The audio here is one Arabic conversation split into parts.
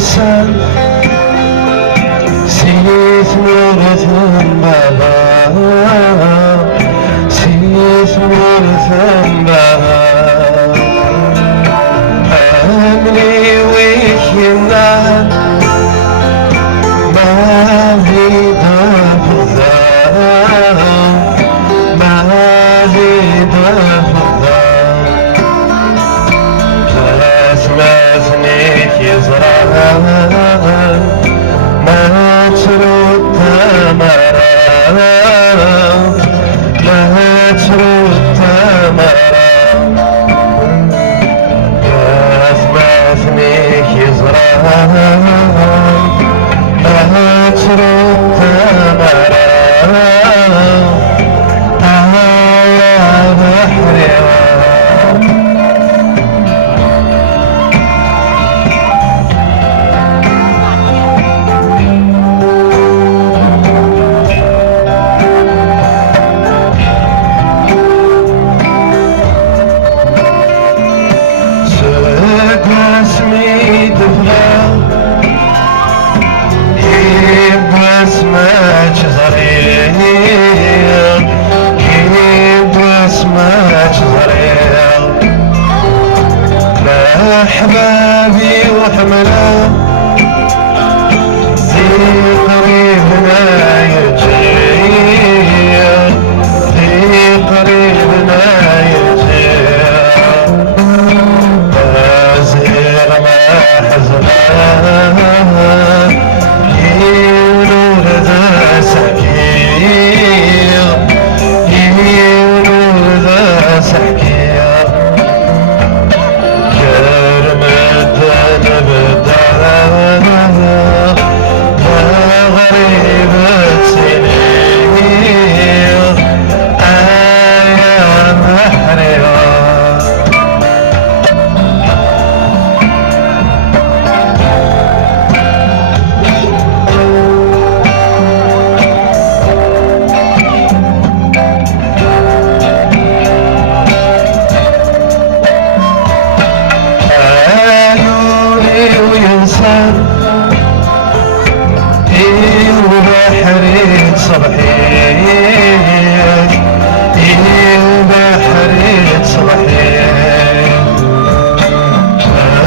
sen سيثمرثم بها سيثمرثم بها أمني ويكينا ما هي دافضة ما هي دافضة ثلاثنيك يزرعها ما ترد تمرا ما ترد تمرا ثلاثنيك يزرعها ما ترد تمرا يا بحري أحبابي وحملا في قريبنا يجي في قريبنا يجي أزهر ما حزنا ينور ذا سكير ينور ذا سكير بحرين صبحين بحرين صبحين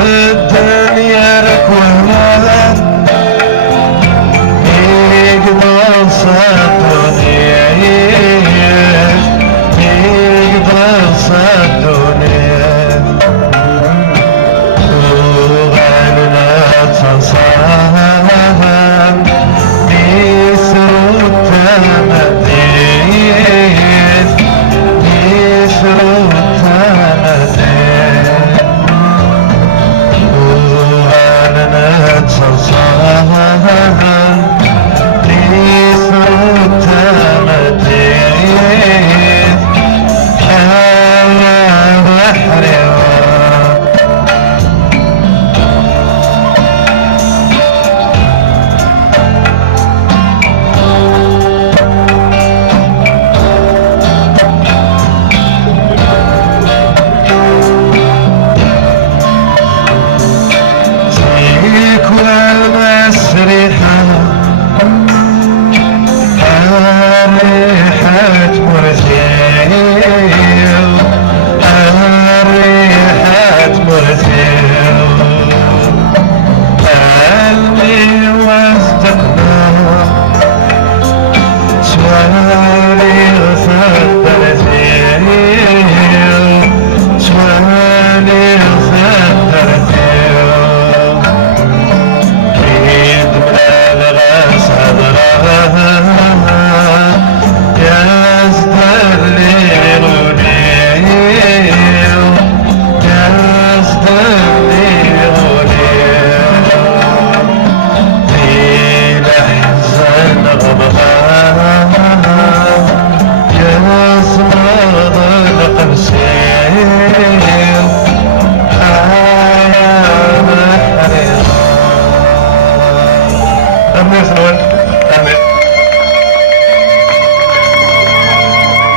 الدنيا ركونا يقدر صدوني يقدر صدوني وغنى تصام I'm